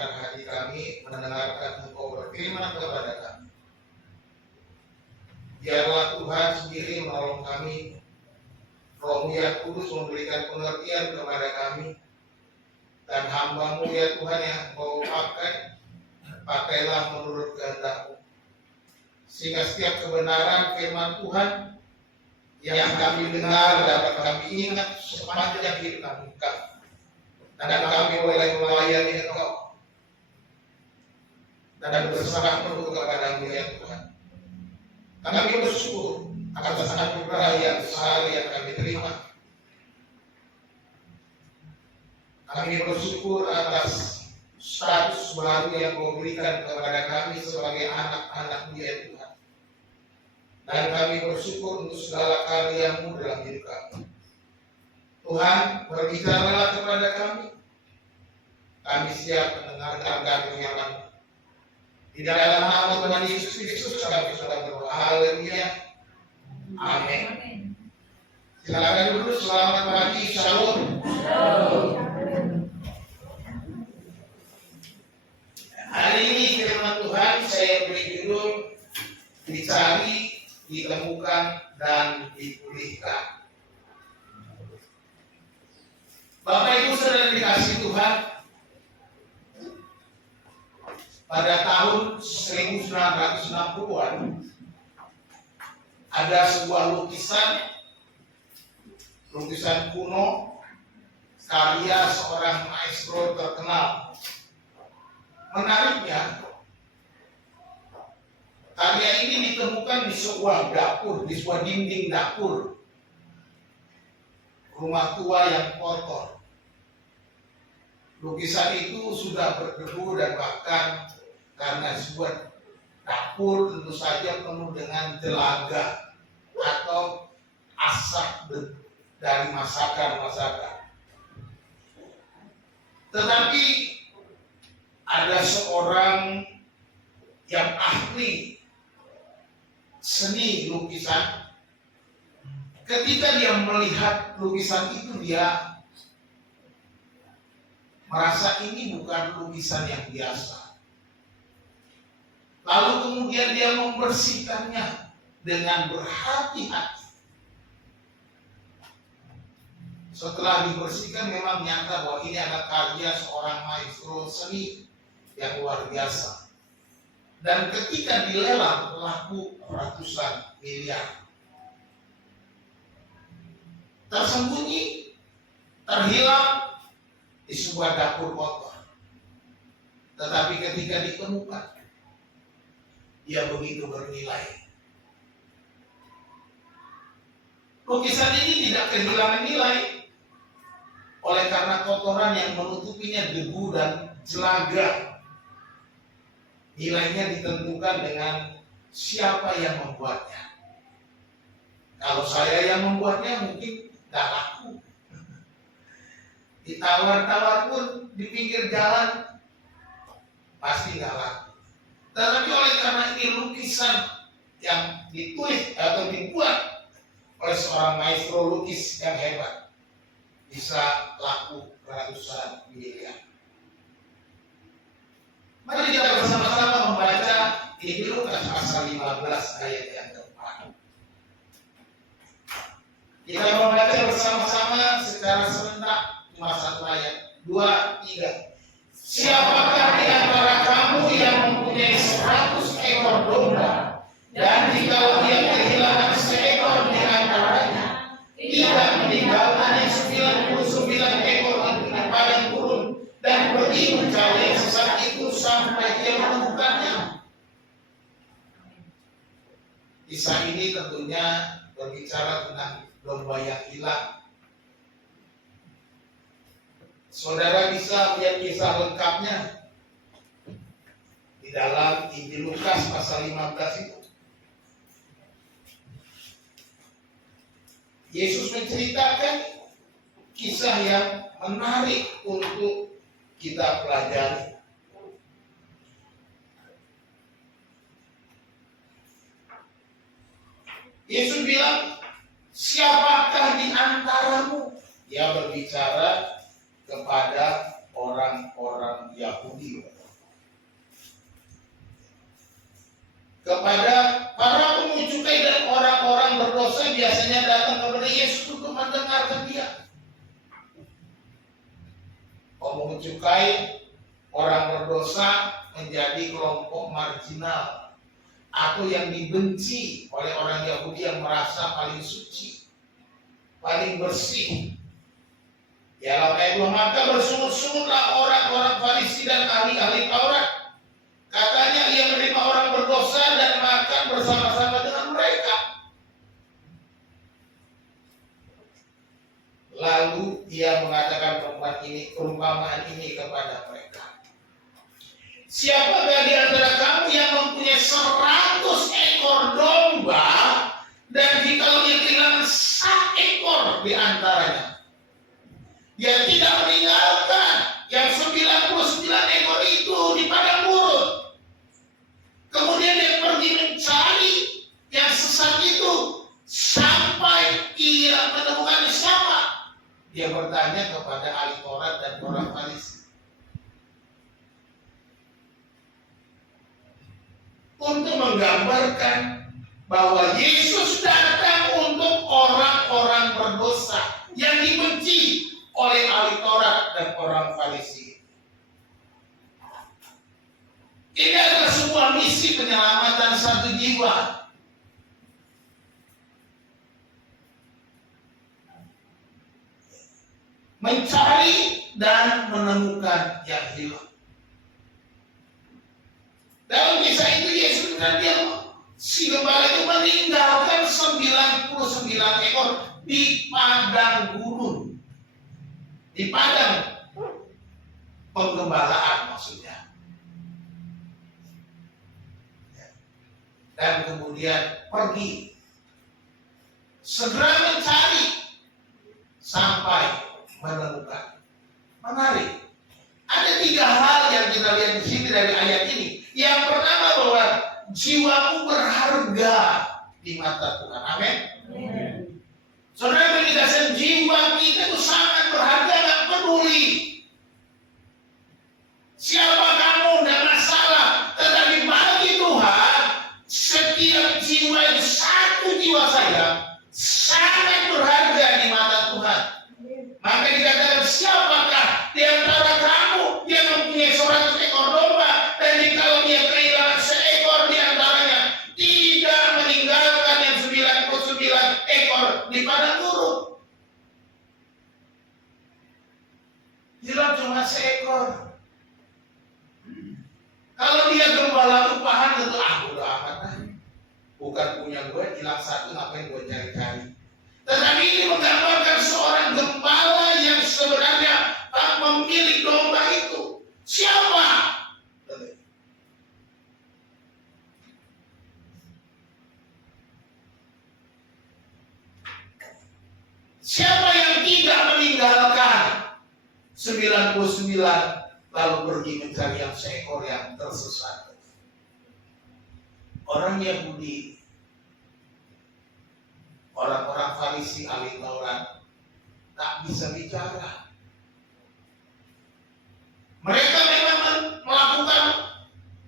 menyediakan hati kami mendengarkan Engkau berfirman kepada kami. Biarlah Tuhan sendiri menolong kami. Roh-Mu yang kudus memberikan pengertian kepada kami. Dan hamba-Mu ya Tuhan yang Engkau pakailah menurut kehendak-Mu. Sehingga setiap kebenaran firman Tuhan yang kami dengar dapat kami ingat sepanjang hidup kami. Dan kami boleh melayani Engkau dan berserah penuh kepada-Mu ya Tuhan. Kami bersyukur atas anugerah yang besar yang kami terima. Kami bersyukur atas status baru yang Kau berikan kepada kami sebagai anak-anak-Mu ya Tuhan. Dan kami bersyukur untuk segala karya-Mu dalam hidup kami. Tuhan, berbicaralah kepada kami. Kami siap mendengarkan firman-Mu. Di dalam nama Tuhan Yesus Kristus kami sudah berdoa. Haleluya. Amin. Silakan dulu. Selamat pagi. Shalom. Hari ini firman Tuhan saya beri judul dicari, ditemukan, dan dipulihkan. Bapak Ibu saudara dikasih Tuhan, pada tahun 1960-an ada sebuah lukisan kuno karya seorang maestro terkenal. Menariknya, karya ini ditemukan di sebuah dapur, di sebuah dinding dapur rumah tua yang kotor. Lukisan itu sudah berdebu dan bahkan karena sebuah dapur tentu saja penuh dengan jelaga atau asap dari masakan-masakan. Tetapi ada seorang yang ahli seni lukisan. Ketika dia melihat lukisan itu, dia merasa ini bukan lukisan yang biasa. Lalu kemudian dia membersihkannya dengan berhati-hati. Setelah dibersihkan memang nyata bahwa ini adalah karya seorang maestro seni yang luar biasa. Dan ketika dilelang laku ratusan miliar. Tersembunyi, terhilang di sebuah dapur kotor. Tetapi ketika ditemukan, dia begitu bernilai. Lukisan ini tidak kehilangan nilai oleh karena kotoran yang menutupinya, debu dan jelaga. Nilainya ditentukan dengan siapa yang membuatnya. Kalau saya yang membuatnya mungkin tidak laku. Ditawar-tawar pun di pinggir jalan pasti nggak laku. Tetapi oleh karena ini lukisan yang ditulis atau dibuat oleh seorang maestro lukis yang hebat, bisa laku ratusan miliar. Mari kita bersama-sama membaca Injil Lukas pasal 15 ayat yang keempat. Kita membaca bersama-sama secara serentak, cuma satu ayat, 2, 3. Siapakah di antara kamu yang mempunyai 100 ekor domba, dan jika dia kehilangan seekor di antaranya, tidak meninggalkan yang 99 ekor di padang gurun dan pergi mencari yang sesat itu sampai dia menemukannya? Kisah ini tentunya berbicara tentang domba yang hilang. Saudara bisa lihat kisah lengkapnya di dalam Injil Lukas pasal 15 itu. Yesus menceritakan kisah yang menarik untuk kita pelajari. Yesus bilang, siapakah di antaramu? Dia berbicara kepada orang-orang Yahudi. Kepada para pemungut cukai dan orang-orang berdosa biasanya datang kepada Yesus untuk mendengarkan Dia. Pemungut cukai, orang berdosa menjadi kelompok marginal atau yang dibenci oleh orang Yahudi yang merasa paling suci, paling bersih. Ya, ayat 2, maka bersungut-sungutlah orang-orang Farisi dan ahli-ahli Taurat. Katanya ia menerima orang berdosa dan makan bersama-sama dengan mereka. Lalu ia mengatakan perumpamaan ini kepada mereka. Siapakah di antara kamu yang mempunyai 100 ekor domba dan jikalau dia kehilangan 1 ekor di antaranya, dia tidak meninggalkan yang 99 ekor itu di padang gurun. Kemudian dia pergi mencari yang sesat itu sampai ia menemukan siapa. Dia bertanya kepada ahli Taurat dan orang Farisi. Untuk menggambarkan bahwa Yesus datang untuk orang-orang berdosa yang dibenci oleh ahli Taurat dan orang Farisi. Ini adalah sebuah misi penyelamatan satu jiwa. Mencari dan menemukan yang hilang. Dalam kisah itu Yesus dan si gembala itu meninggalkan 99 ekor di padang gurun. Di padang penggembalaan maksudnya. Dan kemudian pergi segera mencari sampai menemukan. Menarik. Ada 3 hal yang kita lihat di sini dari ayat ini. Yang pertama bahwa jiwamu berharga di mata Tuhan. Amin. Saudara, dikasih jiwa kita itu sangat berharga, nggak peduli siapa kamu, nggak masalah. Tetapi bagi Tuhan, setiap jiwa itu, satu jiwa saja sangat berharga di mata Tuhan. Maka dikatakan, siapakah di antara kamu yang mempunyai 100 ekor domba dan jikalau dia kehilangan 1 ekor di antaranya, tidak meninggalkan yang 99 ekor di padang gurun. Hilang cuma 1 ekor. Kalau dia gembala upahan tentu udah amat lah. Bukan punya gue, hilang 1, ngapain gue cari-cari. Tetapi ini menggambarkan seorang gembala yang sebenarnya memiliki domba itu. Siapa? Siapa yang tidak meninggalkan 99 lalu pergi mencari yang 1 ekor yang tersesat? Orang Yahudi, orang-orang Farisi, ahli Taurat tak bisa bicara. Mereka memang melakukan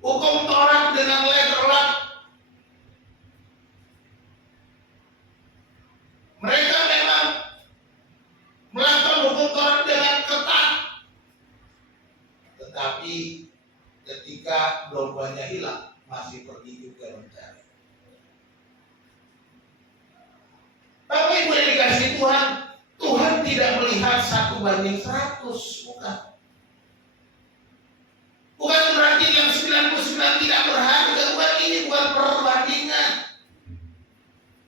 hukum Taurat dengan letterlock. Mereka memang melakukan hukum Taurat dengan ketat. Tetapi ketika dombanya hilang, masih pergi juga mencari. Tapi ibu yang dikasih Tuhan, Tuhan tidak melihat 1:100, bukan. Bukan berarti yang 99 tidak berharga, bukan, ini bukan perbandingan.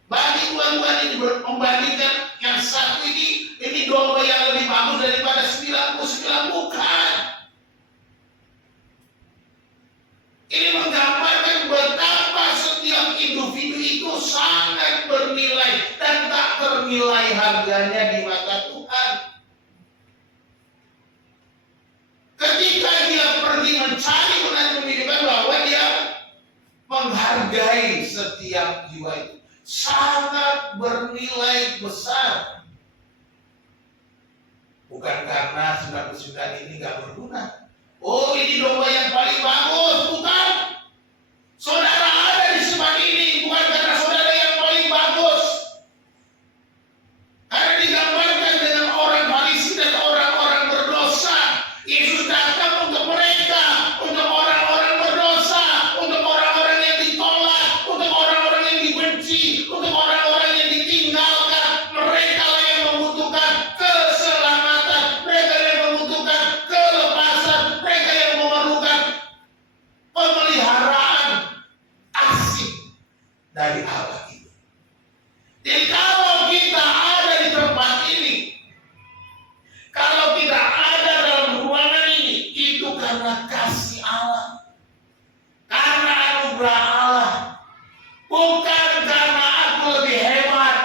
Bagi Tuhan ini membandingkan yang satu ini domba yang lebih bagus daripada 99, bukan. Ini menggambarkan betapa setiap individu itu sangat bernilai dan tak ternilai harganya di mata Tuhan. Ketika dia pergi mencari dan memiliki bahwa dia menghargai setiap jiwa itu, sangat bernilai besar. Bukan karena 99 ini nggak berguna. Oh, ini domba yang paling bagus, bukan. Saudara ada di sembah ini bukan karena saudara yang paling bagus. Karena digambarkan dengan orang Farisi dan orang-orang berdosa. Yesus datang untuk mereka, untuk orang-orang berdosa, untuk orang-orang yang ditolak, untuk orang-orang yang dibenci, untuk orang-orang yang ditinggalkan. Mereka yang membutuhkan keselamatan, mereka yang membutuhkan kelepasan, mereka yang memerlukan pemeliharaan asik dari Allah itu. Jadi kalau kita ada di tempat ini, kalau kita ada dalam ruangan ini, itu karena kasih Allah, karena anugerah Allah, bukan karena aku lebih hebat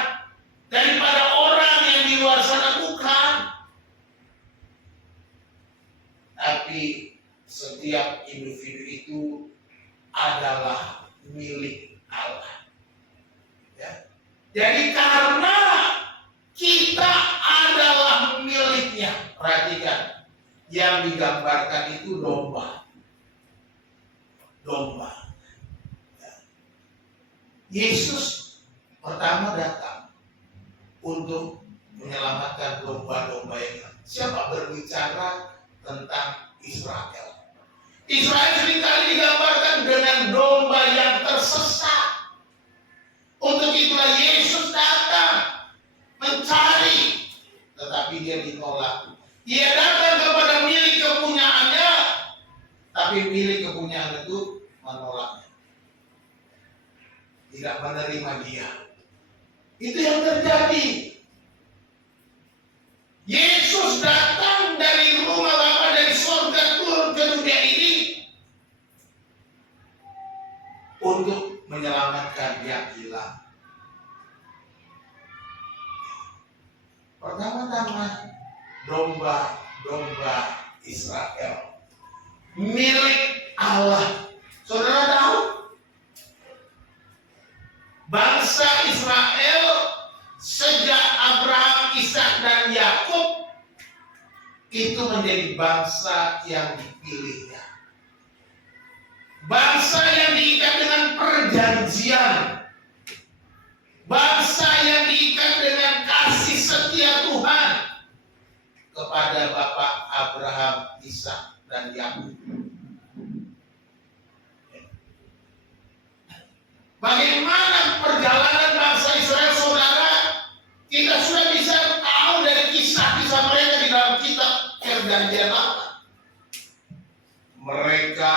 daripada orang yang di luar sana, bukan. Tapi setiap individu itu adalah milik Allah. Ya. Jadi karena kita adalah miliknya, perhatikan, yang digambarkan itu domba. Domba. Ya. Yesus pertama datang untuk menyelamatkan domba-domba yang siapa berbicara tentang Israel. Israel seringkali digambarkan dengan domba yang tersesat. Untuk itulah Yesus datang mencari, tetapi dia ditolak. Dia datang kepada milik kepunyaannya, tapi milik kepunyaan itu menolaknya, tidak menerima dia. Itu yang terjadi. Yesus datang dari rumah Bapa, dari surga turun ke dunia ini untuk menyelamatkan yang hilang. Pertama-tama domba-domba Israel milik Allah. Saudara tahu, bangsa Israel sejak Abraham, Ishak dan Yakub itu menjadi bangsa yang dipilihnya. Bangsa yang diikat dengan perjanjian. Bangsa yang diikat dengan kasih setia Tuhan kepada Bapak Abraham, Ishak dan Yakub. Bagaimana perjalanan bangsa Israel, saudara? Kita sudah bisa tahu dari kisah-kisah mereka di dalam kitab Perjanjian Lama. Mereka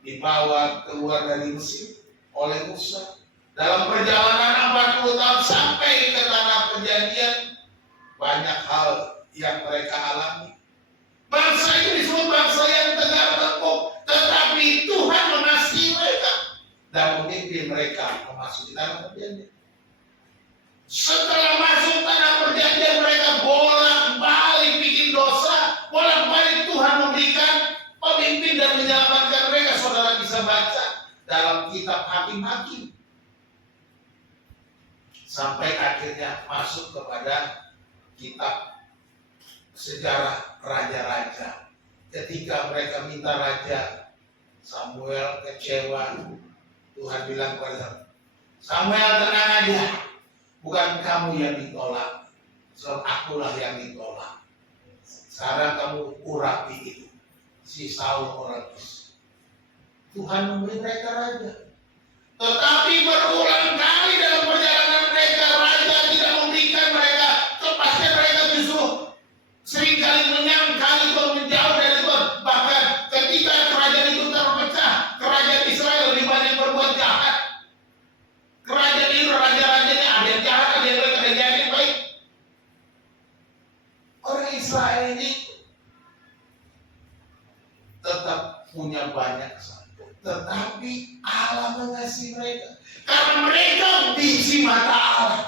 dibawa keluar dari Mesir oleh Musa. Dalam perjalanan 40 tahun sampai ke tanah perjanjian, banyak hal yang mereka alami. Bangsa itu disebut bangsa yang tegar tengkuk, tetapi Tuhan mengasihi mereka dan memimpin mereka memasuki tanah perjanjian. Setelah masuk tanah perjanjian, mereka bolak-balik bikin dosa, bolak-balik Tuhan memberikan pemimpin dan menyelamatkan mereka. Saudara bisa baca dalam kitab Hakim-Hakim. Sampai akhirnya masuk kepada kitab sejarah raja-raja. Ketika mereka minta raja, Samuel kecewa. Tuhan bilang kepada Samuel, tenang aja, bukan kamu yang ditolak, sebab akulah yang ditolak. Sekarang kamu urapi itu, si Saul orang itu. Tuhan memberi mereka raja. Tetapi berulang kali dalam perjalanan mereka, raja tidak memberikan mereka kepastian. Mereka justru seringkali menyangkali Tuhan, menjauh dari Tuhan. Bahkan ketika kerajaan itu terpecah, kerajaan Israel lebih banyak berbuat jahat. Kerajaan itu, raja-rajanya ada yang jahat, ada yang baik, ada yang baik. Orang Israel ini tetap punya banyak kesalahan, tetapi Allah mengasihi mereka karena mereka biji mata Allah,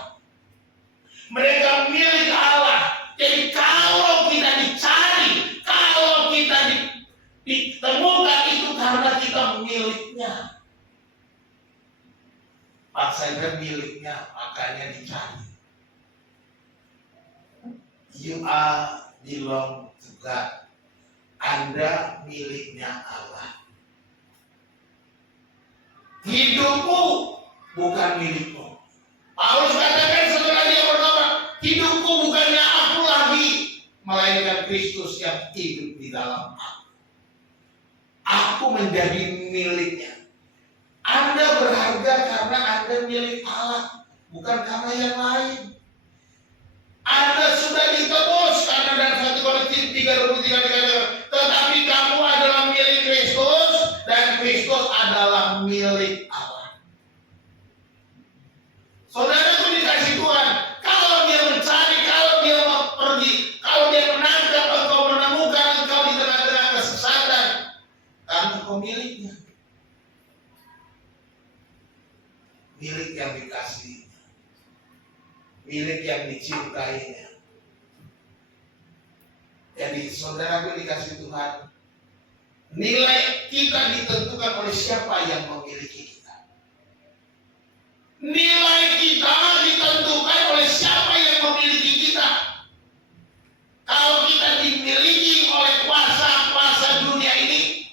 mereka milik Allah. Jadi kalau kita dicari, kalau kita ditemukan, itu karena kita miliknya. Bangsa Israel miliknya, makanya dicari. You are belong to God. Anda miliknya Allah. Hidupmu bukan milikmu. Paulus katakan setelah dia bertobat, hidupku bukannya aku lagi, melainkan Kristus yang hidup di dalam aku. Aku menjadi miliknya. Anda berharga karena Anda milik Allah, bukan karena yang lain. Anda sudah ditebus karena dalam 1 Korintus 3:23 dikatakan, tetapi kamu adalah milik Kristus dan Kristus adalah milik Allah. Saudara itu dikasih Tuhan. Kalau dia mencari, kalau dia mau pergi, kalau dia menangkap engkau, menemukan engkau di tengah-tengah kesesatan, karena engkau miliknya. Milik yang dikasih, milik yang dicintainya. Jadi saudara dikasih Tuhan, nilai kita ditentukan oleh siapa yang memiliki kita. Nilai kita ditentukan oleh siapa yang memiliki kita. Kalau kita dimiliki oleh kuasa-kuasa dunia ini,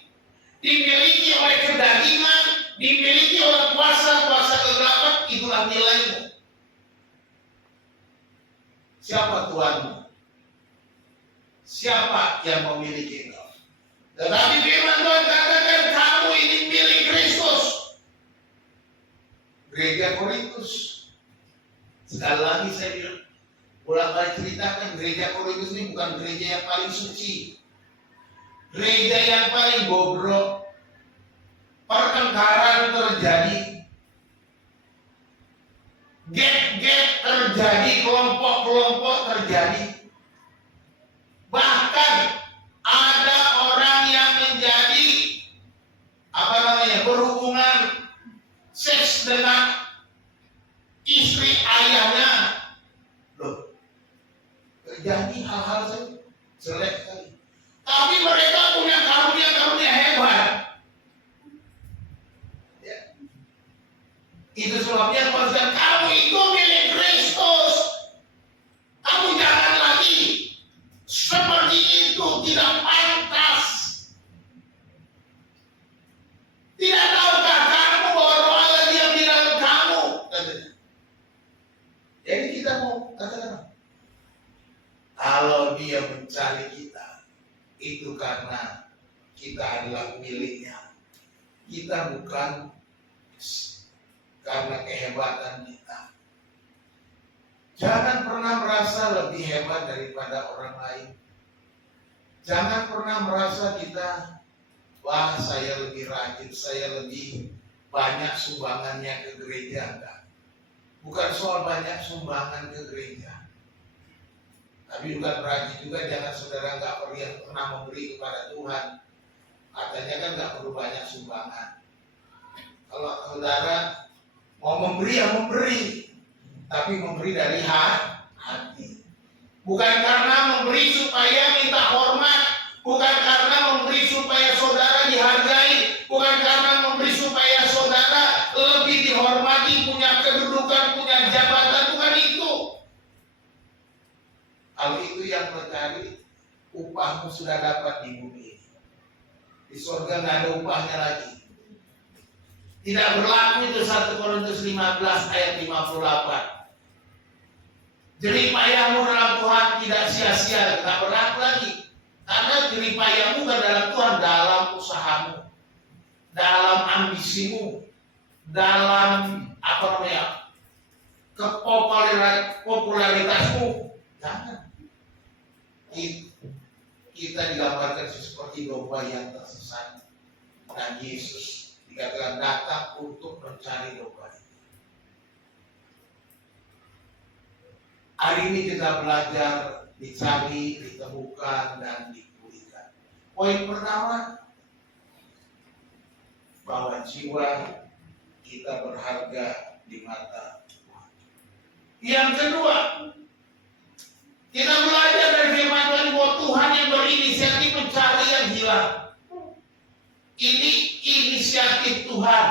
dimiliki oleh kedagingan, dimiliki oleh kuasa-kuasa kegelapan, itulah nilaimu. Siapa Tuhanmu? Siapa yang memiliki engkau? Tetapi firman Tuhan katakan kamu ini milik Kristus. Gereja Korintus. Sekali lagi saya bilang, ulang kali ceritakan, gereja Korintus ini bukan gereja yang paling suci. Gereja yang paling bobrok. Pertengkaran terjadi. Gap-gap terjadi, kelompok-kelompok terjadi. Bahkan ada orang yang menjadi berhubungan seks dengan istri ayahnya. Loh, terjadi hal-hal jelek sekali. Tapi mereka punya karunia-karunia hebat. Ya. Itu sebabnya konsep kamu itu milik Kristus. Kamu jangan lagi seperti itu, tidak pantas. Tidak tahukah kamu bahwa Roh Allah diam di dalam kamu? Jadi kita mau katakan, kalau dia mencari kita, itu karena kita adalah miliknya. Kita bukan karena kehebatan kita. Jangan pernah merasa lebih hebat daripada orang lain. Jangan pernah merasa kita, wah saya lebih rajin, saya lebih banyak sumbangannya ke gereja. Enggak. Bukan soal banyak sumbangan ke gereja. Tapi bukan berarti juga jangan saudara nggak pernah memberi kepada Tuhan. Katanya kan nggak perlu banyak sumbangan. Kalau saudara mau memberi ya memberi, tapi memberi dari hati. Bukan karena memberi supaya minta hormat, bukan karena memberi supaya saudara dihargai, bukan karena memberi supaya saudara lebih dihormati, punya kedudukan, punya jabatan, bukan itu. Kalau itu yang mencari, upahmu sudah dapat di bumi ini. Di surga nggak ada upahnya lagi. Tidak berlaku itu 1 Korintus 15 ayat 58. Jeripayahmu dalam Tuhan tidak sia-sia, tidak berlaku lagi. Karena jeripayahmu bukan dalam Tuhan, dalam usahamu, dalam ambisimu, dalam popularitasmu. Jangan. Kita digambarkan seperti domba yang tersesat. Dan Yesus dikatakan datang untuk mencari domba itu. Hari ini kita belajar dicari, ditemukan, dan dipulihkan. Poin pertama, bahwa jiwa kita berharga di mata Tuhan. Yang kedua, kita belajar dari firman Tuhan bahwa Tuhan yang berinisiatif mencari yang hilang. Ini inisiatif Tuhan.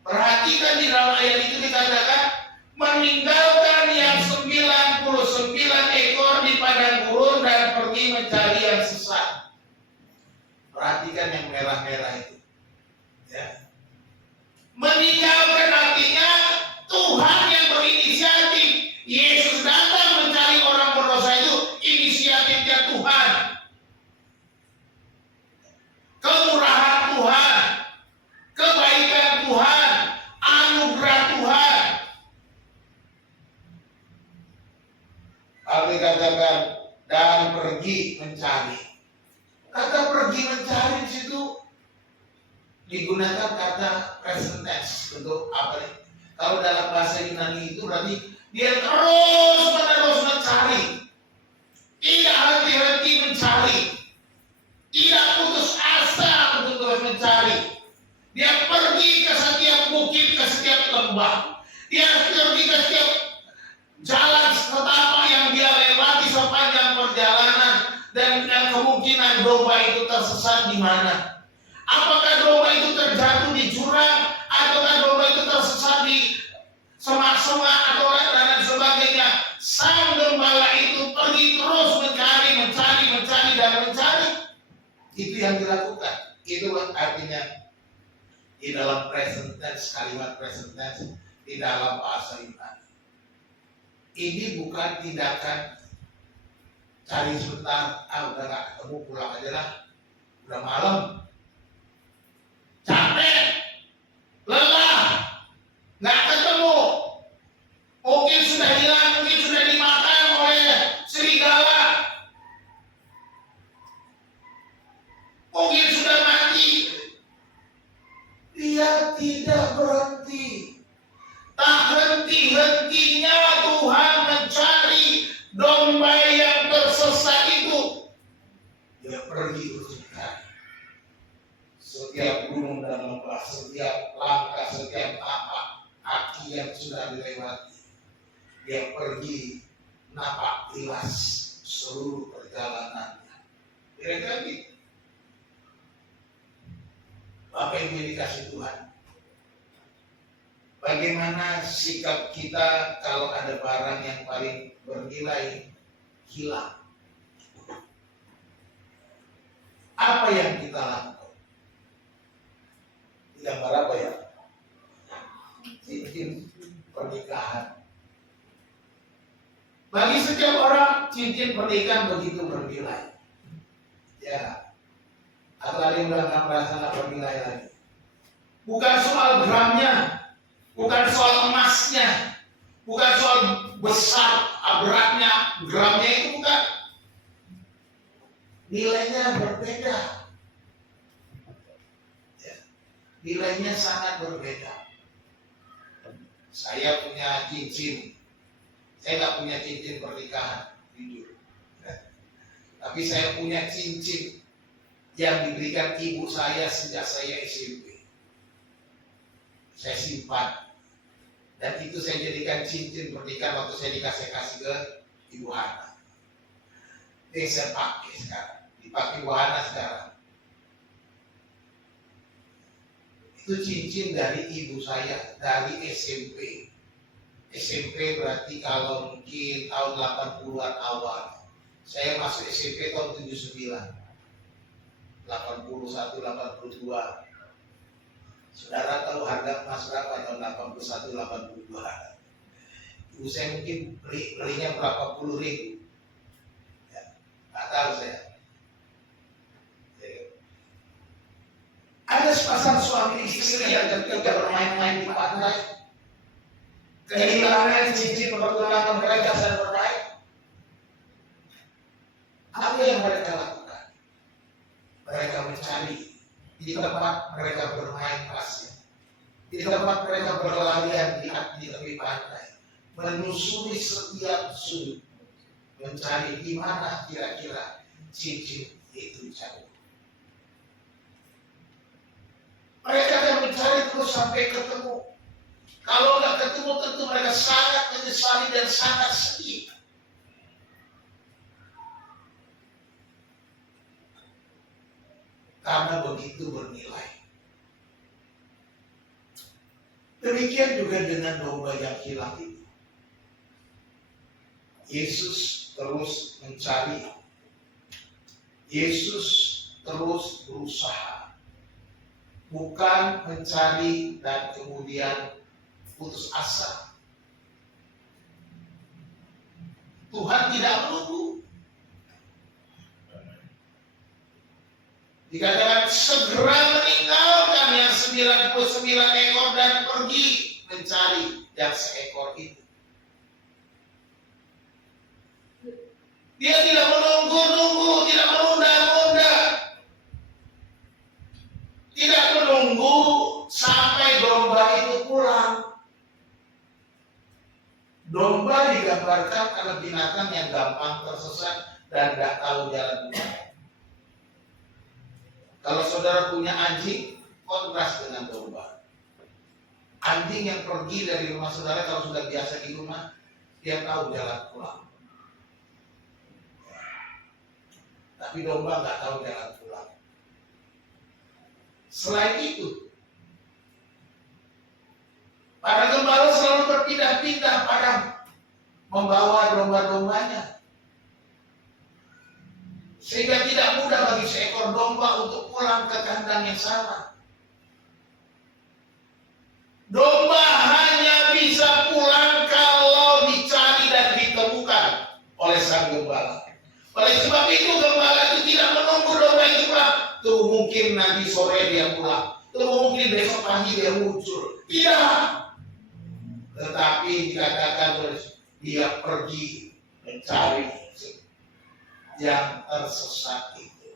Perhatikan di dalam ayat itu dikatakan meninggalkan yang 99 Perhatikan yang merah-merah itu. Ya. Meninggalkan artinya Tuhan yang berinisiatif. Yesus datang mencari orang berdosa itu inisiatifnya Tuhan. Kemurahan Tuhan, kebaikan Tuhan, anugerah Tuhan. Lalu dikatakan dan pergi mencari. Kata pergi mencari di situ digunakan kata present tense untuk apa nih? Kalau dalam bahasa Yunani itu berarti dia terus menerus mencari, tidak henti-henti mencari, tidak putus asa untuk terus mencari. Dia pergi ke setiap bukit, ke setiap lembah, dia pergi ke setiap jalan setapak yang dia lewati sepanjang perjalanan, dan kemungkinan domba itu tersesat di mana. Apakah domba itu terjatuh di jurang, ataukah domba itu tersesat di semak-semak atau dan sebagainya. Sang gembala itu pergi terus mencari dan mencari. Itu yang dilakukan. Itu artinya di dalam present tense, kalimat present tense di dalam bahasa Yunani. Ini bukan tindakan cari sebentar, udah gak ketemu, pulang aja lah, udah malam, capek, lelah, nggak ketemu, mungkin sudah hilang, mungkin sudah dimakan oleh serigala, mungkin sudah mati. Dia tidak berhenti, tak henti-hentinya Tuhan mencari domba yang tersesat itu. Dia pergi terus mencari. Setiap gunung dan lembah, setiap langkah, setiap tapak kaki yang sudah dilewati, dia pergi napak tilas seluruh perjalanannya. Kira-kira gitu. Apa yang dikasih Tuhan? Bagaimana sikap kita kalau ada barang yang paling bernilai hilang? Apa yang kita lakukan? Gambar apa ya? Cincin pernikahan. Bagi setiap orang cincin pernikahan begitu bernilai. Ya. Atau ada yang bilang merasa nggak bernilai lagi. Bukan soal gramnya, bukan soal emasnya, bukan soal besar, beratnya, gramnya itu bukan. Nilainya berbeda. Ya. Nilainya sangat berbeda. Saya punya cincin. Saya nggak punya cincin pernikahan, jujur. Tapi saya punya cincin yang diberikan ibu saya sejak saya SMP. Saya simpan. Dan itu saya jadikan cincin pernikahan waktu saya dikasih ke Ibu Hana. Ini saya pakai sekarang. Dipakai Ibu Hana sekarang. Itu cincin dari ibu saya dari SMP. SMP berarti kalau mungkin tahun 80-an awal. Saya masuk SMP tahun 79. 81, 82. Saudara tahu harga emas berapa tahun 81, 82? Ibu saya mungkin belinya berapa puluh ribu. Ya, nggak tahu saya. Ada sepasang suami istri yang ketika bermain-main di pantai, kehilangan cincin pertunangan mereka saat bermain. Apa yang mereka lakukan? Mereka mencari di tempat mereka bermain pasir, di tempat mereka berlarian di tepi pantai, menelusuri setiap sudut, mencari di mana kira-kira cincin itu jatuh. Mereka akan mencari terus sampai ketemu. Kalau nggak ketemu, tentu mereka sangat menyesali dan sangat sedih. Karena begitu bernilai. Demikian juga dengan domba yang hilang itu. Yesus terus mencari. Yesus terus berusaha, bukan mencari dan kemudian putus asa. Tuhan tidak menunggu. Dikatakan segera meninggalkan yang 99 ekor dan pergi mencari yang seekor itu. Dia tidak menunggu-nunggu, tidak menunda-nunda. Tidak menunggu sampai domba itu pulang. Domba digambarkan adalah binatang yang gampang tersesat dan tidak tahu jalan pulang. Kalau saudara punya anjing, kontras dengan domba. Anjing yang pergi dari rumah saudara kalau sudah biasa di rumah, dia tahu jalan pulang. Tapi domba nggak tahu jalan pulang. Selain itu, para gembala selalu berpindah-pindah pada membawa domba-dombanya. Sehingga tidak mudah bagi seekor domba untuk pulang ke kandang yang sama. Domba hanya bisa pulang kalau dicari dan ditemukan oleh sang gembala. Oleh sebab itu gembala itu tidak menunggu domba itu pulang. Tunggu mungkin nanti sore dia pulang. Tunggu mungkin besok pagi dia muncul. Tidak. Tetapi dikatakan terus dia pergi mencari yang tersesat itu.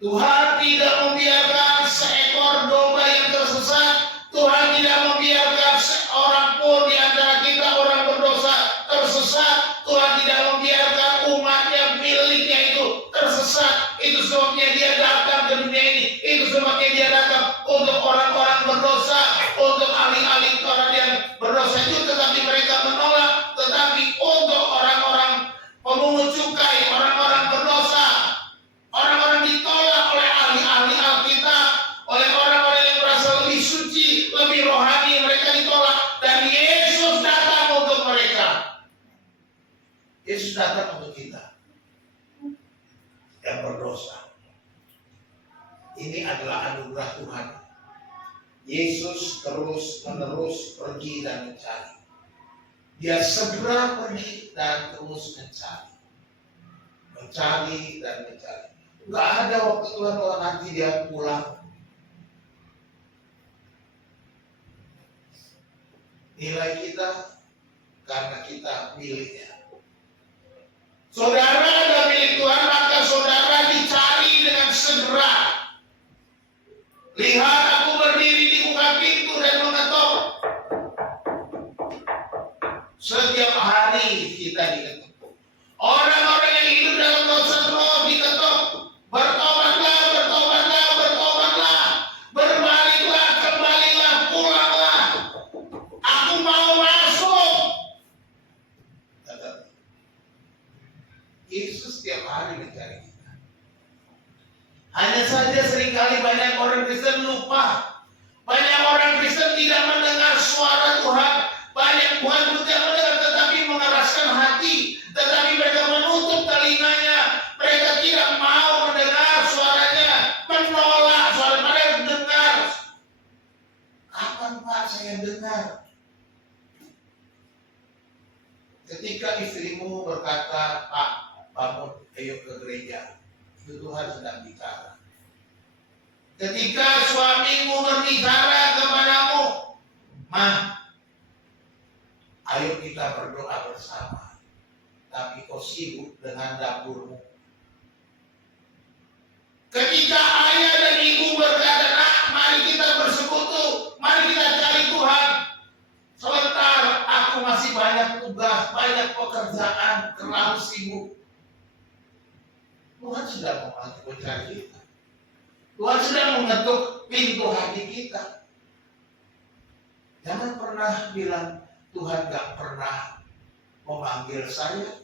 Tuhan tidak membiarkan seekor domba yang tersesat. Tuhan tidak membiarkan seorang pun di antara kita orang berdosa tersesat. Tuhan tidak membiarkan umatnya miliknya itu tersesat. Itu sebabnya dia datang ke dunia ini. Itu sebabnya dia datang untuk orang-orang berdosa, untuk ahli-ahli orang yang berdosa itu, tetapi mereka menolak. Tetapi untuk orang-orang pemungut cukai, orang-orang berdosa, orang-orang ditolak oleh ahli-ahli Alkitab, oleh orang-orang yang merasa lebih suci, lebih rohani, mereka ditolak. Dan Yesus datang untuk mereka. Yesus datang untuk kita yang berdosa. Ini adalah anugerah Tuhan. Yesus terus-menerus pergi dan mencari. Dia segera pergi dan terus mencari. Mencari dan mencari. Enggak ada waktu Tuhan kalau nanti dia pulang. Nilai kita karena kita miliknya. Saudara adalah milik Tuhan, maka saudara dicari dengan segera. Lihat, aku berdiri di buka pintu dan mengetuk. Setiap hari kita diketuk. Orang-orang yang hidup dalam dosa roh diketuk. Bertobatlah, bertobatlah, bertobatlah. Berbaliklah, kembalilah, pulanglah. Aku mau masuk. Yesus setiap hari mencari kita. Hanya saja seringkali banyak orang Kristen lupa. Banyak orang Kristen tidak mendengar suara Tuhan. Banyak Tuhan tidak mendengar, tetapi mengeraskan hati. Tetapi mereka menutup telinganya. Mereka tidak mau mendengar suaranya. Menolak suara mereka dengar. Kapan Pak saya dengar? Ketika istrimu berkata, Pak, bangun, ayo ke gereja. Itu Tuhan sedang bicara. Ketika suamimu berbicara kepadamu, Mah, ayo kita berdoa bersama. Tapi kau sibuk dengan dapurmu. Ketika ayah dan ibu berkata, Nak, mari kita bersekutu, mari kita cari Tuhan. Sebentar, aku masih banyak tugas, banyak pekerjaan, terlalu sibuk. Tuhan sudah mau mencari kita. Tuhan sudah mengetuk pintu hati kita. Jangan pernah bilang, Tuhan gak pernah memanggil saya.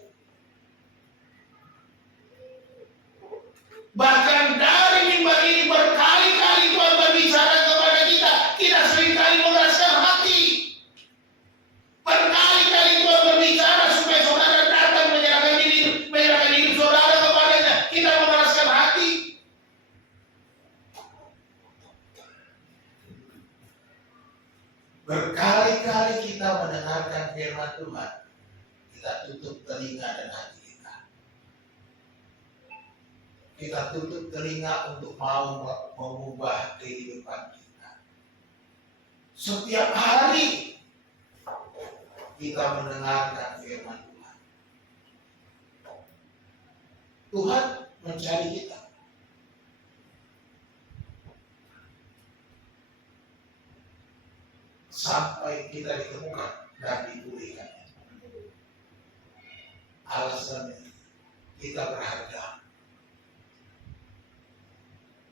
Bahkan dari mimbar ini berkali-kali Tuhan berbicara kepada kita. Kita seringkali mengeraskan hati. Berkali-kali Tuhan berbicara supaya saudara datang menyerahkan hidup saudara kepadanya. Kita mengeraskan hati. Berkali-kali kita mendengarkan firman Tuhan, kita tutup telinga dan hati kita. Kita tutup telinga untuk mau mengubah kehidupan kita. Setiap hari kita mendengarkan firman Tuhan. Tuhan mencari kita. Sampai kita ditemukan dan dipulihkan. Alasannya kita berharga.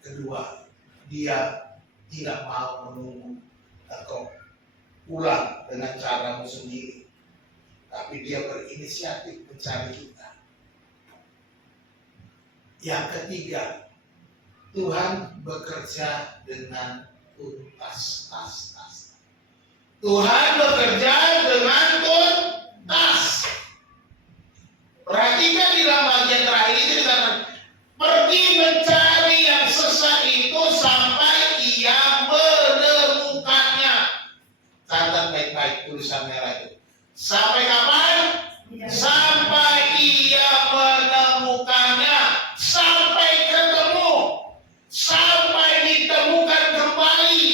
Kedua, dia tidak mau menunggu atau pulang dengan caramu sendiri, tapi dia berinisiatif mencari kita. Yang ketiga, Tuhan bekerja dengan tuntas. Tuhan bekerja dengan tuntas. Perhatikan di dalam bagian terakhir itu dikatakan, pergi mencari yang sesat itu sampai ia menemukannya. Catat baik-baik tulisan merah itu. Sampai kapan? Sampai ia menemukannya. Sampai ketemu. Sampai ditemukan kembali.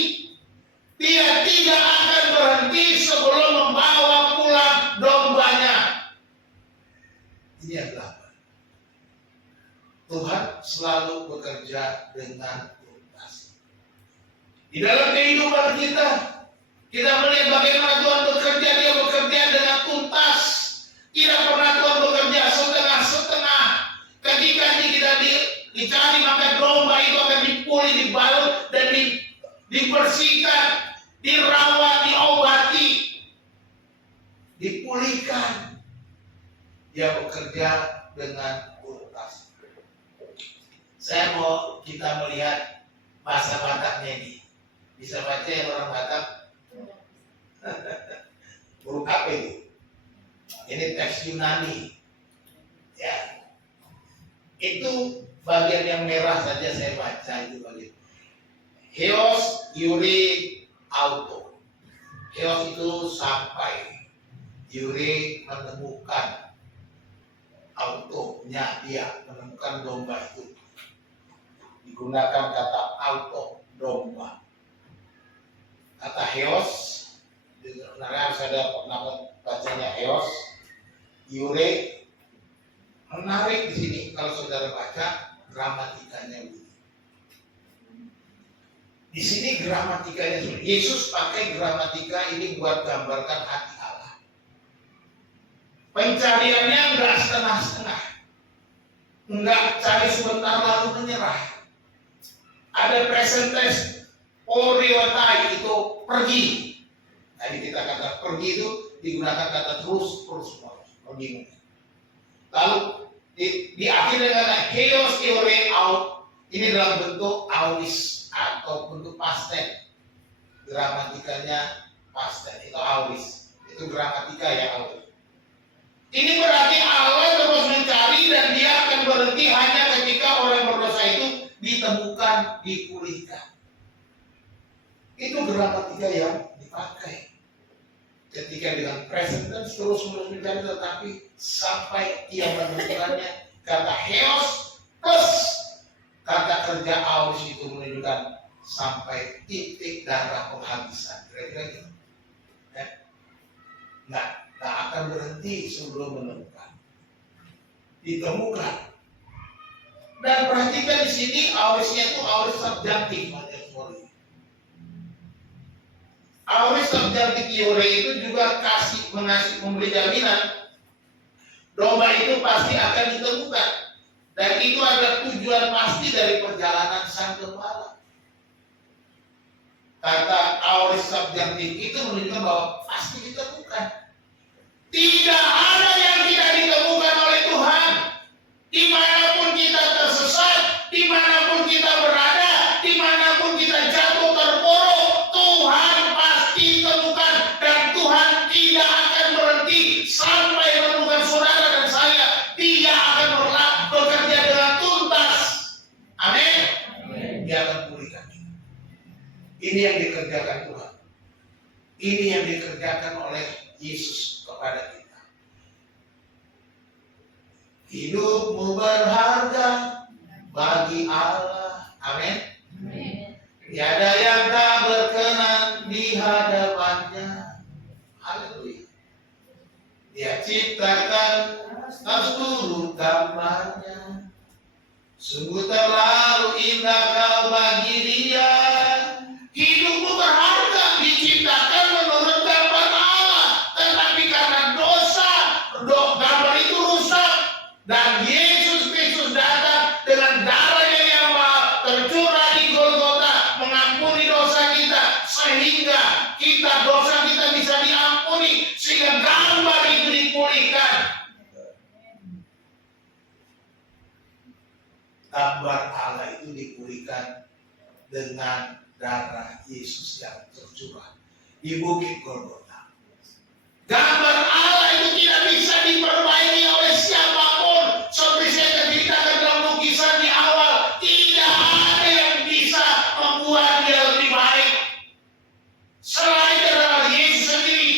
Dia tidak akan berhenti sebelum membawa pulang dombanya. Ini adalah Tuhan selalu bekerja dengan tuntas. Di dalam kehidupan kita melihat bagaimana Tuhan bekerja. Dia bekerja dengan tuntas. Tidak pernah Tuhan bekerja setengah-setengah. Ketika kita dicari, maka domba itu akan dipulih, dibalut, dan dibersihkan, dirawat, diobati, dipulihkan. Dia bekerja dengan tuntas. Saya mau kita melihat bahasa Bataknya ini. Bisa baca yang orang Batak? Huruf apa itu? Ini teks Yunani. Ya. Itu bagian yang merah saja saya baca itu bagian. Heos Yuri Auto. Heos itu sampai. Yuri menemukan. Autonya dia menemukan domba itu. Digunakan kata auto, domba. Kata Heos, sebenarnya harus ada nama bacanya Heos. Yuri menarik di sini kalau saudara baca gramatikanya begini. Di sini gramatikanya Yesus pakai gramatika ini buat gambarkan hati Allah. Pencariannya enggak setengah-setengah. Enggak cari sebentar lalu menyerah. Ada present tense, oriotai itu pergi. Tadi kita kata pergi itu digunakan kata terus pergi. Lalu di akhir dengan heos eore out, ini dalam bentuk aulis atau bentuk past tense. Gramatikanya past tense itu aulis. Itu gramatika ya aulis. Ini berarti Allah terus mencari dan dia akan berhenti hanya ketika orang berdosa itu ditemukan, dipulihkan. Itu gramatika yang dipakai. Ketika dengan present tense terus mencari tetapi sampai ia menemukannya. Kata heos plus kata kerja aus itu menunjukkan sampai titik darah penghabisan. Kira-kira gitu. Nggak akan berhenti sebelum menemukan. Ditemukan. Dan perhatikan di sini aurisnya itu auris subjektif. Auris subjektif Yore itu juga memberi jaminan domba itu pasti akan ditemukan. Dan itu ada tujuan pasti dari perjalanan sang gembala. Kata auris subjektif itu menunjukkan bahwa pasti ditemukan. Tidak ada yang tidak ditemukan oleh Tuhan. Dimanapun kita tersesat, dimanapun kita berada, dimanapun kita jatuh terpuruk, Tuhan pasti temukan. Dan Tuhan tidak akan berhenti sampai menemukan saudara dan saya. Dia akan bekerja dengan tuntas. Amin. Dia akan pulihkan. Ini yang dikerjakan Tuhan. Ini yang dikerjakan oleh Yesus kepada kita. Hidupmu berharga bagi Allah. Amin. Tiada yang tak berkenan di hadapannya. Haleluya. Dia ciptakan seluruh gambarnya. Sungguh terlalu indah kau bagi dia. Hidupmu berharga diciptakan menurut gambar Allah. Tetapi karena dosa, gambar itu rusak. Dan Yesus Kristus datang dengan darahnya yang mahal tercurah di Golgota mengampuni dosa kita. Sehingga dosa kita bisa diampuni. Sehingga gambar itu dipulihkan. Gambar Allah itu dipulihkan dengan darah Yesus yang tercurah di bukit Golgota. Gambar Allah itu tidak bisa diperbaiki oleh siapapun. Seperti saya ceritakan dalam lukisan di awal, tidak ada yang bisa membuat dia lebih baik selain adalah Yesus sendiri,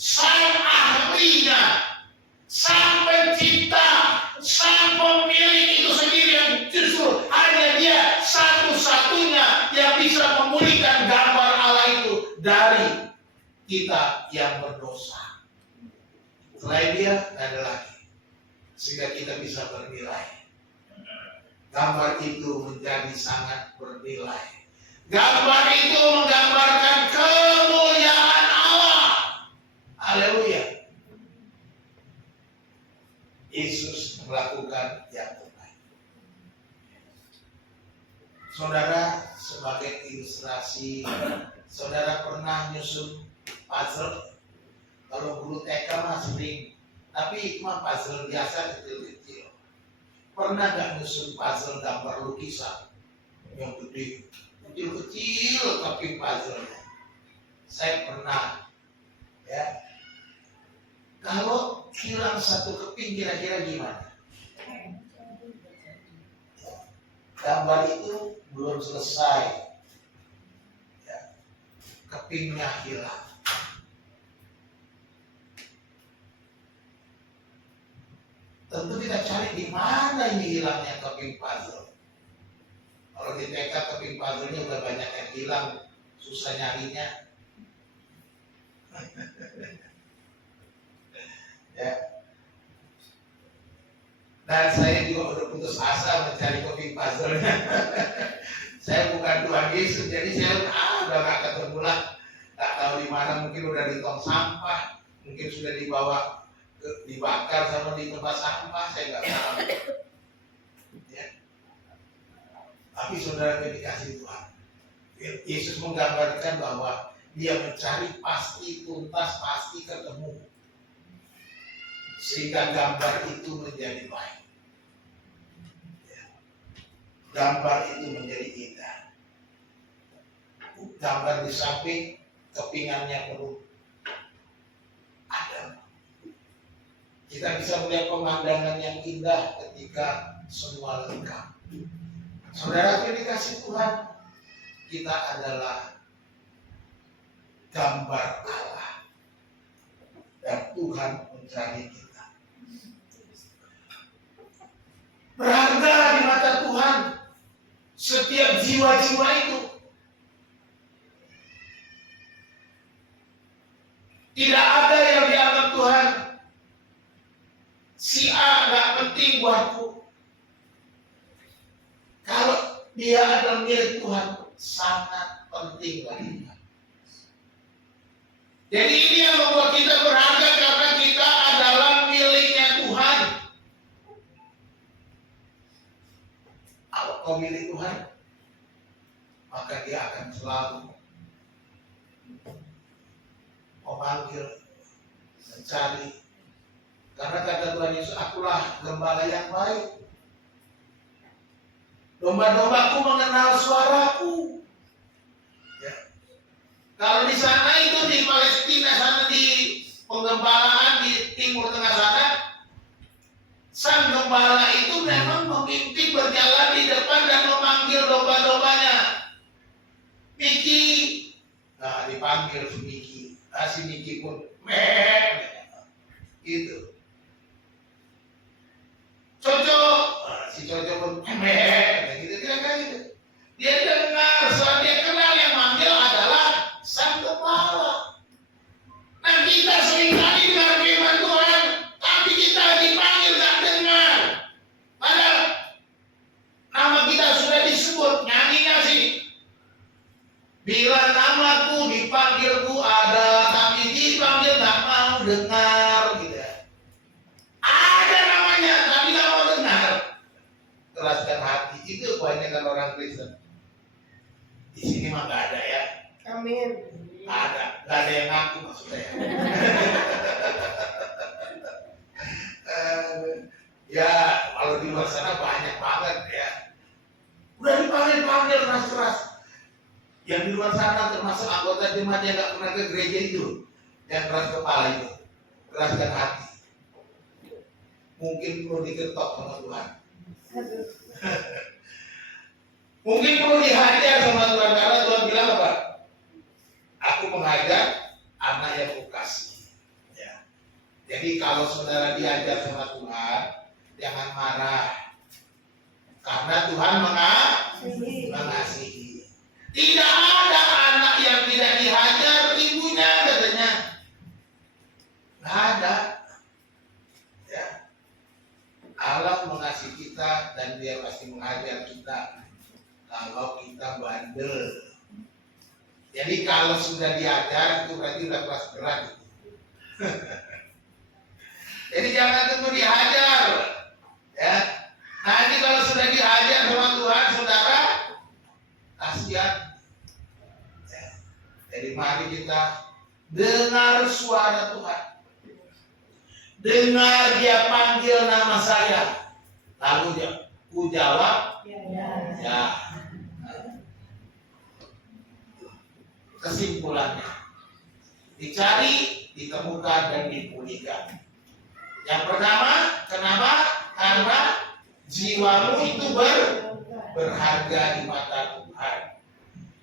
sang ahlinya, sang pencipta, sang pemilik itu sendiri yang justru hanya dia satu-satunya yang bisa memulihkan gambar Allah itu dari kita yang berdosa. Selain dia, tidak ada lagi. Sehingga kita bisa bernilai. Gambar itu menjadi sangat bernilai. Gambar itu menggambarkan kemuliaan Allah. Haleluya. Yesus melakukan yang terbaik. Saudara, sebagai ilustrasi, saudara pernah nyusun puzzle? Kalau guru TK mah sering, tapi itu mah puzzle biasa kecil-kecil. Pernah gak nyusun puzzle gambar lukisan yang gede, kecil-kecil tapi puzzle-nya? Saya pernah, ya. Kalau hilang satu keping kira-kira gimana? Gambar itu belum selesai, ya. Kepingnya hilang. Tentu kita cari di mana ini hilangnya keping puzzle. Kalau di TK keping puzzle-nya udah banyak yang hilang, susah nyarinya. Ya. Dan saya juga udah putus asa mencari keping puzzle-nya. Saya bukan Tuhan Yesus, jadi saya udah gak ketemu lah. Gak tahu di mana, mungkin udah di tong sampah, mungkin sudah dibawa dibakar sama di tempat sampah, saya nggak tahu. Ya. Tapi saudara dikasih Tuhan, Yesus menggambarkan bahwa dia mencari pasti tuntas, pasti ketemu, sehingga gambar itu menjadi baik. Ya. Gambar itu menjadi indah. Gambar di samping kepingannya perlu ada. Kita bisa melihat pemandangan yang indah ketika semua lengkap. Saudara dikasih Tuhan, kita adalah gambar Allah. Dan Tuhan mencari kita. Berharga di mata Tuhan setiap jiwa-jiwa itu. Tidak ada yang dianggap Tuhan, si A gak penting buatku. Kalau dia adalah milik Tuhan, sangat penting bagi Tuhan. Jadi ini yang membuat kita berharga karena kita adalah miliknya Tuhan. Kalau kau milik Tuhan, maka dia akan selalu memanggil, mencari. Karena kata Tuhan Yesus, akulah gembala yang baik. Domba-dombaku mengenal suaraku. Ya. Kalau di sana itu di Palestina sana di penggembalaan di Timur Tengah sana, sang gembala itu memang memimpin berjalan di depan dan memanggil domba-dombanya. Miki, nah dipanggil. Bila namaku dipanggilku ada, tapi dipanggil nggak mau dengar, gitu. Ada namanya, tapi nggak mau dengar. Keraskan hati, itu kebanyakan orang Kristen. Di sini mah nggak ada ya. Amin. Nggak ada yang ngaku maksud saya. Ya, kalau di luar sana banyak banget ya. Udah dipanggil keras-keras. Yang di luar sana termasuk anggota jemaat yang nggak pernah ke gereja itu, yang keras kepala itu, keraskan hati. Mungkin perlu diketok sama Tuhan. Mungkin perlu dihajar sama Tuhan, karena Tuhan bilang apa? Aku mengajar anak yang kukasih. Ya. Jadi kalau saudara diajar sama Tuhan, jangan marah, karena Tuhan mengasihi. Tidak ada anak yang tidak dihajar ibunya, katanya. Nggak ada. Ya. Allah mengasihi kita dan Dia pasti menghajar kita kalau kita bandel. Jadi kalau sudah diajar itu berarti udah kelas berat. Jadi jangan tunggu dihajar. Ya. Nanti kalau sudah dihajar sama Tuhan, saudara, kasihan. Ya. Jadi mari kita dengar suara Tuhan. Dengar Dia panggil nama saya. Lalu ku jawab, ya. Kesimpulannya, dicari, ditemukan, dan dipulihkan. Yang pertama, kenapa? Karena jiwamu itu berharga di mata Tuhan.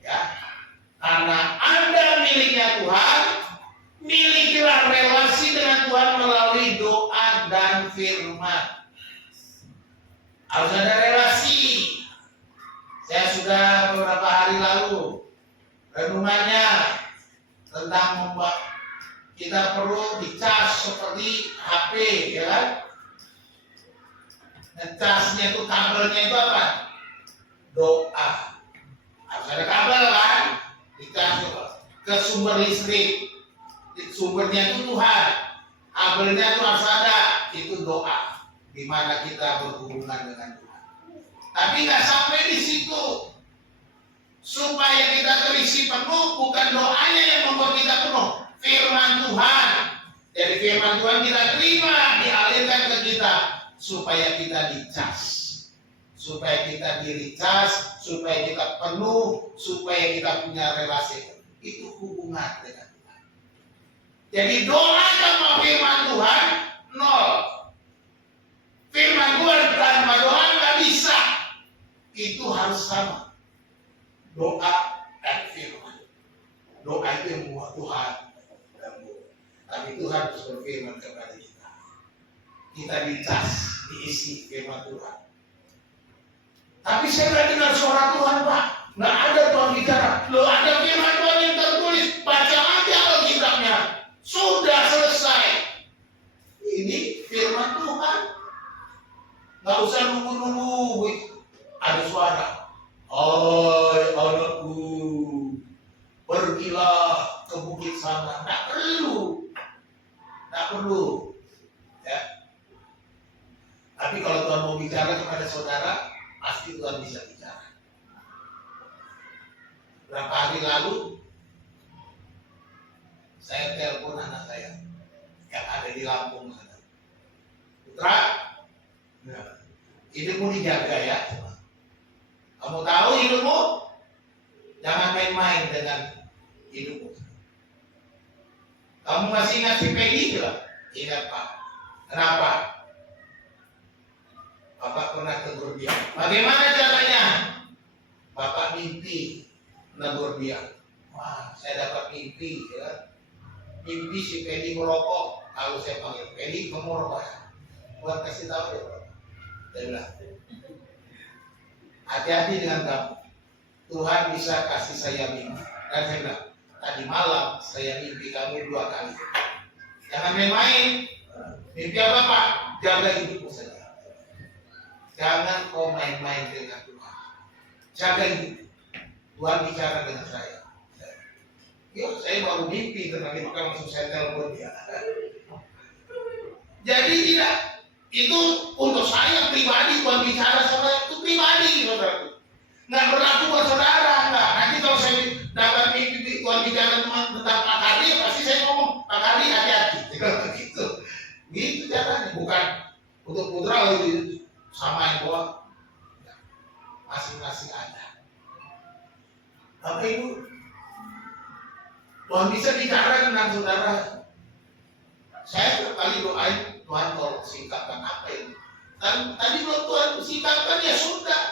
Ya, karena Anda miliknya Tuhan, milikilah relasi dengan Tuhan melalui doa dan firman. Harus ada relasi. Saya sudah beberapa hari lalu renungannya tentang kita perlu dicas seperti HP, ya kan? Ngecasnya itu kabelnya itu apa? Doa. Harus ada kabel kan? Dicas ke sumber listrik. Sumbernya itu Tuhan. Kabelnya itu harus ada. Itu doa. Di mana kita berhubungan dengan Tuhan. Tapi nggak sampai di situ. Supaya kita terisi penuh, bukan doanya yang membuat kita penuh, firman Tuhan. Jadi firman Tuhan kita terima, dialirkan ke kita, supaya kita dicas, supaya kita diricas, supaya kita penuh, supaya kita punya relasi. Itu hubungan dengan Tuhan. Jadi doa tanpa firman Tuhan nol. Firman Tuhan tanpa doa nggak bisa. Itu harus sama. Doa dan firman. Doa itu yang membuat Tuhan. Tapi Tuhan harus berfirman kepada kita. Kita dicas, diisi firman Tuhan. Tapi saya nggak dengar suara Tuhan, Pak. Nggak ada Tuhan bicara. Loh, ada firman Tuhan yang tertulis. Baca aja Alkitabnya. Sudah selesai. Ini firman Tuhan. Nggak usah nunggu-nunggu. Ada suara. Hai anakku, pergilah ke bukit sana. Tidak perlu. Ya. Tapi kalau Tuhan mau bicara kepada saudara, pasti Tuhan bisa bicara. Berapa hari lalu, saya telepon anak saya yang ada di Lampung sana. Putra, hidupmu dijaga ya. Kamu tahu hidupmu? Jangan main-main dengan hidupmu. Kamu masih ingat si Peggy juga? Ingat Pak. Kenapa? Bapak pernah tegur dia. Bagaimana caranya? Bapak mimpi menegur dia. Wah, saya dapat mimpi ya. Mimpi si Peggy merokok. Kalau saya panggil Peggy, kamu merokok. Buat kasih tahu ya Pak. Dia bilang, hati-hati dengan kamu. Tuhan bisa kasih saya mimpi. Dan saya bilang, tadi malam saya mimpi kamu 2 kali. Jangan main-main. Mimpi apa Pak? Jaga hidupmu saja. Jangan kau main-main dengan Tuhan. Jaga hidup. Tuhan bicara dengan saya. Ya, saya baru mimpi tadi, maka langsung saya telepon dia. Jadi tidak, itu untuk saya pribadi, Tuhan bicara sama itu pribadi, saudaraku. Nggak berlaku buat saudara, nggak. Nanti kalau saya dapat mimpi Tuhan bicara tentang Pak Kadi, pasti saya ngomong, Pak Kadi hati-hati. Gitu. Gitu caranya, bukan untuk putra itu sama yang bahwa masing-masing ada. Bapak Ibu, Tuhan bisa bicara tentang saudara. Saya berkali doain, Tuhan tolong singkapkan apa ini. Dan tadi kalau Tuhan singkapkan, ya sudah.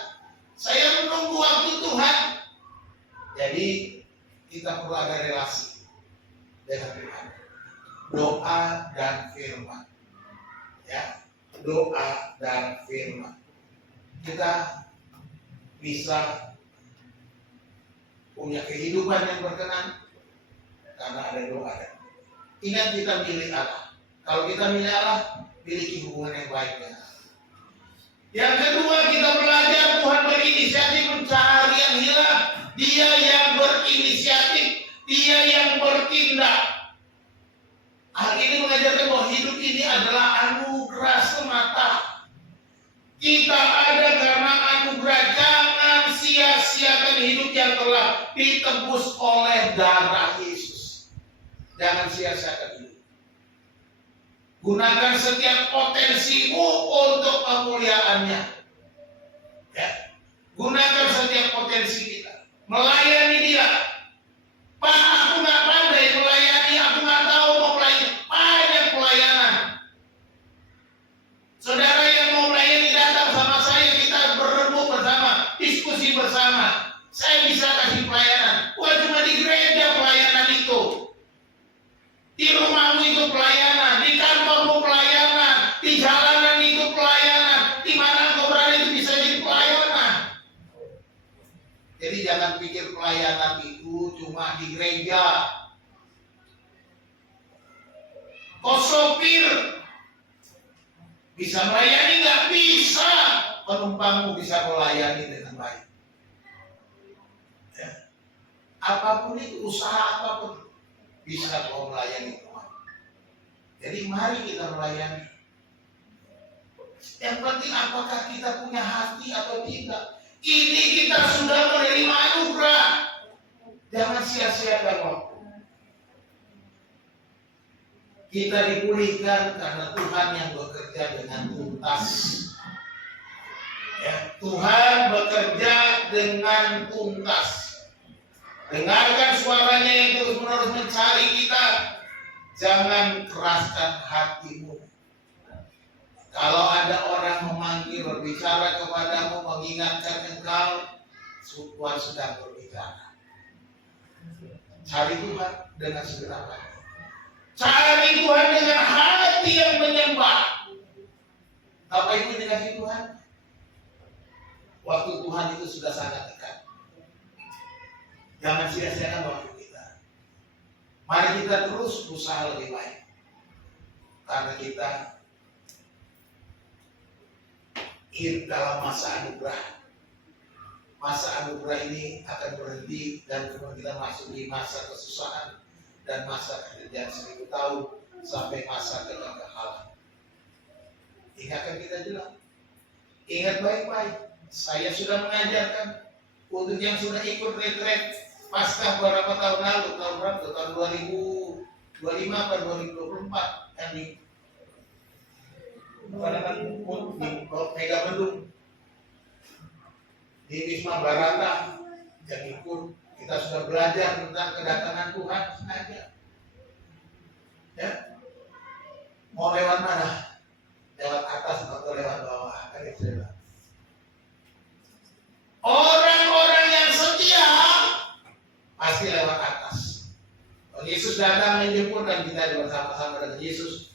Saya menunggu waktu Tuhan. Jadi kita perlu ada relasi dengan Tuhan. Doa dan firman. Ya, doa dan firman. Kita bisa punya kehidupan yang berkenan karena ada doa. Ingat, kita milik Allah. Kalau kita milik Allah, miliki hubungan yang baik dengan Allah. Yang kedua, kita belajar Tuhan berinisiatif mencari yang hilang. Dia yang berinisiatif, dia yang bertindak. Hal ini mengajarkan bahwa hidup ini adalah anugerah semata. Kita ada karena anugerah. Jangan sia-siakan hidup yang telah ditebus oleh darah Yesus. Jangan sia-siakan hidup. Gunakan setiap potensimu untuk kemuliaannya. Ya. Gunakan setiap potensi kita. Melayani dia. Pak, aku nggak pandai melayani, aku nggak tahu mau melayani. Banyak pelayanan. Saudara yang mau melayani datang sama saya, kita berembuk bersama, diskusi bersama. Saya bisa kasih pelayanan. Wah, cuma di gereja pelayanan itu. Di rumahmu itu pelayanan, di kantormu pelayanan, di jalanan itu pelayanan, di mana engkau berada itu bisa jadi pelayanan. Jadi jangan pikir pelayanan itu cuma di gereja. Kau sopir bisa melayani, nggak bisa. Penumpangmu bisa melayani dengan baik. Ya. Apapun itu, usaha apapun bisa kau melayani Tuhan. Jadi mari kita melayani. Yang penting apakah kita punya hati atau tidak. Ini kita sudah menerima anugerah. Jangan sia-siakan waktu. Kita dipulihkan karena Tuhan yang bekerja dengan tuntas. Ya, Tuhan bekerja dengan tuntas. Dengarkan suaranya yang terus-menerus mencari kita. Jangan keraskan hatimu. Kalau ada orang memanggil, berbicara kepadamu, mengingatkan engkau, Tuhan sedang berbicara. Cari Tuhan dengan segenap hati. Cari Tuhan dengan hati yang menyembah. Apa itu dikasih Tuhan? Waktu Tuhan itu sudah sangat dekat. Jangan sia-siakan waktu kita. Mari kita terus berusaha lebih baik. Karena kita hidup dalam masa anugerah. Masa anugerah ini akan berhenti dan kemudian kita masuk di masa kesusahan dan masa kerjaan 1000 tahun sampai masa kegagalan. Ingatkan kita juga. Ingat baik-baik. Saya sudah mengajarkan untuk yang sudah ikut retret pasca beberapa tahun lalu, tahun berapa? Tahun 2025 atau 2024 yang di Megamendung, di Wisma Barata yang ikut. Kita sudah belajar tentang kedatangan Tuhan sengaja. Ya, mau lewat mana? Lewat atas atau lewat bawah? Kan itu. Orang-orang yang setia pasti lewat atas. Kalau Yesus datang menjemput dan kita bersama-sama dengan Yesus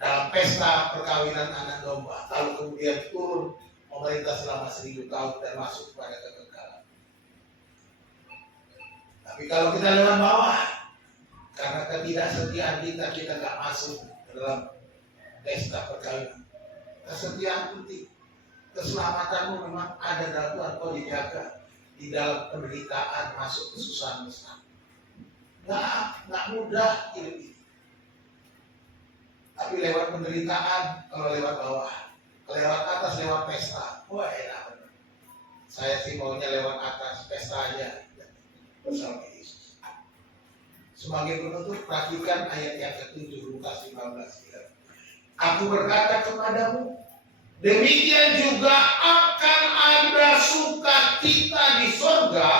dalam pesta perkawinan anak domba, lalu kemudian turun memerintah selama 1000 tahun dan masuk kepada kekekalan. Tapi kalau kita lewat bawah, karena ketidaksetiaan kita nggak masuk ke dalam pesta perkawinan. Kesetiaan penting. Keselamatanmu memang ada dalam Tuhan, kau dijaga. di dalam penderitaan masuk kesusahan besar. Nggak mudah hidup ini. Tapi lewat penderitaan, kalau lewat bawah, lewat atas, lewat pesta, wah enak. Saya sih maunya lewat atas, pesta aja bersama Yesus. Sebagai penutup, perhatikan ayat yang ke-7 Lukas 15. Aku berkata kepadamu, demikian juga akan ada sukacita di sorga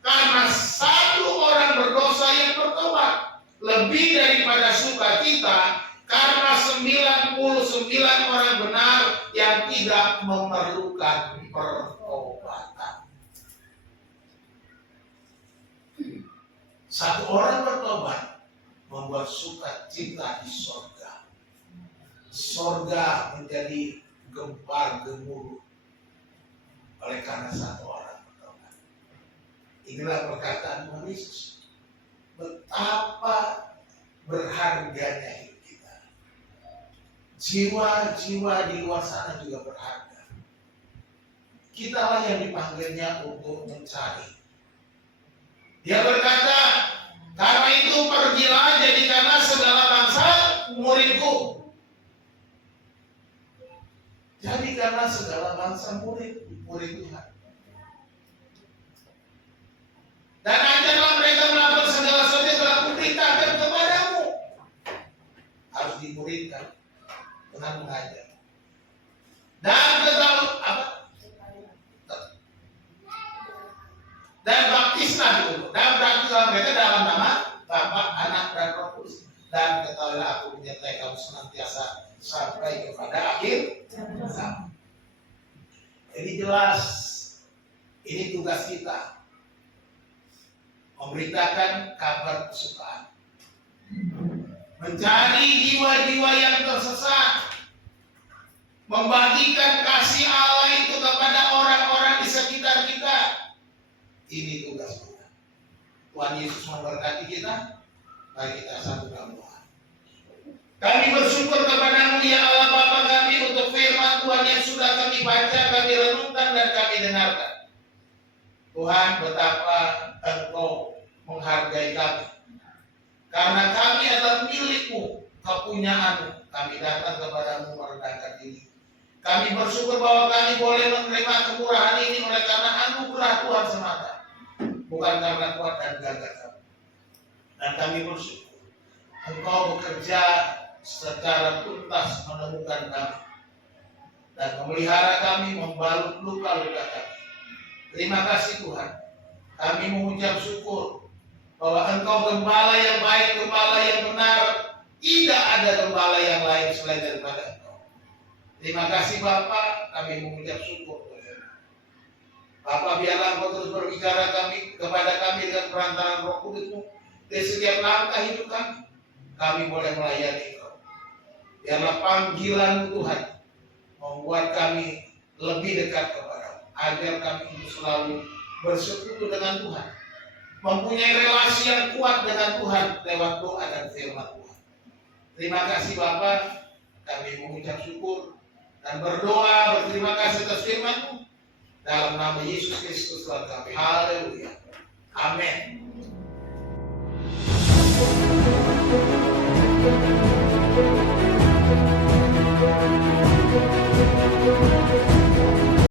karena satu orang berdosa yang bertobat, lebih daripada sukacita karena 99 orang benar yang tidak memerlukan pertobatan. Satu orang bertobat membuat sukacita di sorga. Sorga menjadi gempar gemuruh oleh karena satu orang bertobat. Inilah perkataan Tuhan Yesus. Betapa berharganya hidup kita. Jiwa-jiwa di luar sana juga berharga. Kitalah yang dipanggilnya untuk mencari. Dia berkata, karena itu pergilah jadikanlah segala bangsa muridku. Jadikanlah segala bangsa murid Tuhan. Dan ajarlah mereka melakukan segala sesuatu yang telah kuperintahkan kepadamu. Harus dimuridkan dengan mengajar. Dan dan baptislah dulu. Dan baptislah mereka dalam nama Bapa, Anak, dan Roh Kudus. Dan ketahuilah aku menyertai kamu senantiasa sampai kepada akhir zaman. Jadi jelas, ini tugas kita. Memberitakan kabar kesukaan. Mencari jiwa-jiwa yang tersesat. Membagikan kasih Allah itu kepada orang-orang di sekitar kita. Ini tugas kita. Tuhan Yesus memberkati kita. Mari kita sambutkan Tuhan. Kami bersyukur kepadamu ya Allah Bapa kami untuk firman Tuhan yang sudah kami baca, kami renungkan dan kami dengarkan. Tuhan, betapa Engkau menghargai kami. Karena kami adalah milik-Mu, kepunyaanmu. Kami datang kepadamu merendahkan diri. Kami bersyukur bahwa kami boleh menerima kemurahan ini oleh karena anugerah Tuhan semata. Bukan karena kuat dan gagah kami. Dan kami bersyukur Engkau bekerja secara tuntas menemukan kami dan memelihara kami, membalut luka-luka kami. Terima kasih Tuhan. Kami mengucap syukur bahwa Engkau gembala yang baik, gembala yang benar. Tidak ada gembala yang lain selain daripada Engkau. Terima kasih Bapa. Kami mengucap syukur. Bapa, biarlah Engkau terus berbicara kepada kami dengan perantaraan Roh Kudus-Mu di setiap langkah hidup kami. Kami boleh melayani Engkau. Biarlah panggilan Tuhan membuat kami lebih dekat kepada-Mu, agar kami untuk selalu bersekutu dengan Tuhan, mempunyai relasi yang kuat dengan Tuhan lewat doa dan firman Tuhan. Terima kasih Bapa. Kami mengucap syukur dan berdoa berterima kasih atas firman-Mu dalam nama Yesus Kristus Tuhan kami. Haleluya. Amin.